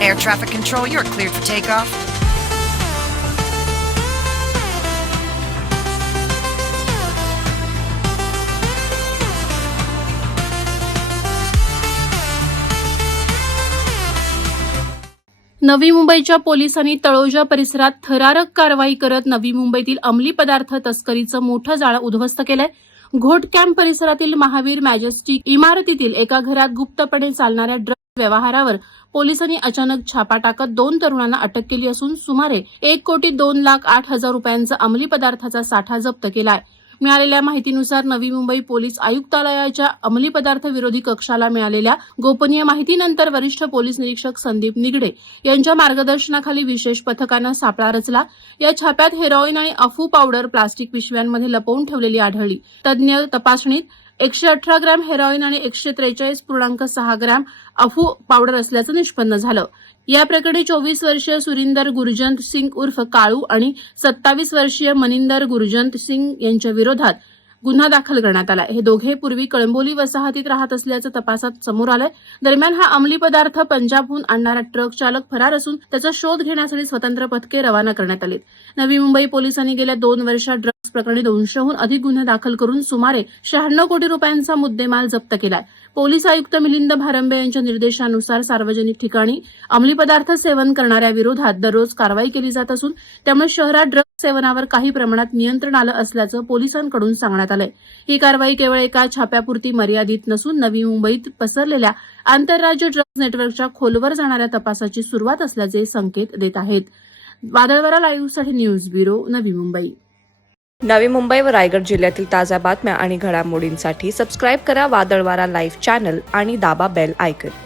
Air traffic control, you're cleared for takeoff. नवी मुंबईच्या पोलिसांनी तळोजा परिसरात थरारक कारवाई करत नवी मुंबईतील अंमली पदार्थ तस्करीचं मोठं जाळं उद्ध्वस्त केलंय. घोट कॅम्प परिसरातील महावीर मॅजेस्टिक इमारतीतील एका घरात गुप्तपणे चालणाऱ्या ड्रग्ज व्यवहारावर पोलिसांनी अचानक छापा टाकत 2 तरुणांना अटक केली असून सुमारे 1,02,08,000 रुपयांचा अंमली पदार्थाचा साठा जप्त केलाय. मिळालेल्या माहितीनुसार नवी मुंबई पोलीस आयुक्तालयाच्या अंमली पदार्थ विरोधी कक्षाला मिळालेल्या गोपनीय माहितीनंतर वरिष्ठ पोलीस निरीक्षक संदीप निगडे यांच्या मार्गदर्शनाखाली विशेष पथकानं सापळा रचला. या छाप्यात हेरॉईन आणि अफू पावडर प्लास्टिक पिशव्यांमध्ये लपवून ठेवलेली आढळली. तज्ज्ञ तपासणीत 118 ग्रॅम हेरॉईन आणि 143.6 ग्रॅम अफू पावडर असल्याचं निष्पन्न झालं. या प्रकरणी 24 वर्षीय सुरिंदर गुरजंत सिंग उर्फ काळू आणि 27 वर्षीय मनिंदर गुरजंत सिंग यांच्या विरोधात गुन्हा दाखल करण्यात आला. हे दोघे पूर्वी कळंबोली वसाहतीत राहत असल्याचं तपासात समोर आलंय. दरम्यान हा अंमली पदार्थ पंजाबहून आणणारा ट्रक चालक फरार असून त्याचा शोध घेण्यासाठी स्वतंत्र पथके रवाना करण्यात आलीत. नवी मुंबई पोलिसांनी गेल्या 2 वर्षात ड्रग्ज प्रकरणी 200हून अधिक गुन्हे दाखल करून सुमारे 96 कोटी रुपयांचा मुद्देमाल जप्त केलाय. पोलीस आयुक्त मिलिंद भारंबे यांच्या निर्देशानुसार सार्वजनिक ठिकाणी अंमली पदार्थ सेवन करणाऱ्या विरोधात दररोज कारवाई केली जात असून त्यामुळे शहरात ड्रग्ज सेवनावर काही प्रमाणात नियंत्रण आलं असल्याचं पोलिसांकडून सांगण्यात आलंय. ही कारवाई केवळ एका छाप्यापुरती मर्यादित नसून नवी मुंबईत पसरलेल्या आंतरराज्य ड्रग्ज नेटवर्कच्या खोलवर जाणाऱ्या तपासाची सुरुवात असल्याचे संकेत देत आहेत. वादळवारा लाईव्हसाठी न्यूज ब्युरो, नवी मुंबई. नवी मुंबई व रायगड जिल्ह्यातील ताज्या बातम्या आणि घडामोडींसाठी सबस्क्राईब करा वादळवारा लाईव्ह चॅनल आणि दाबा बेल आयकॉन.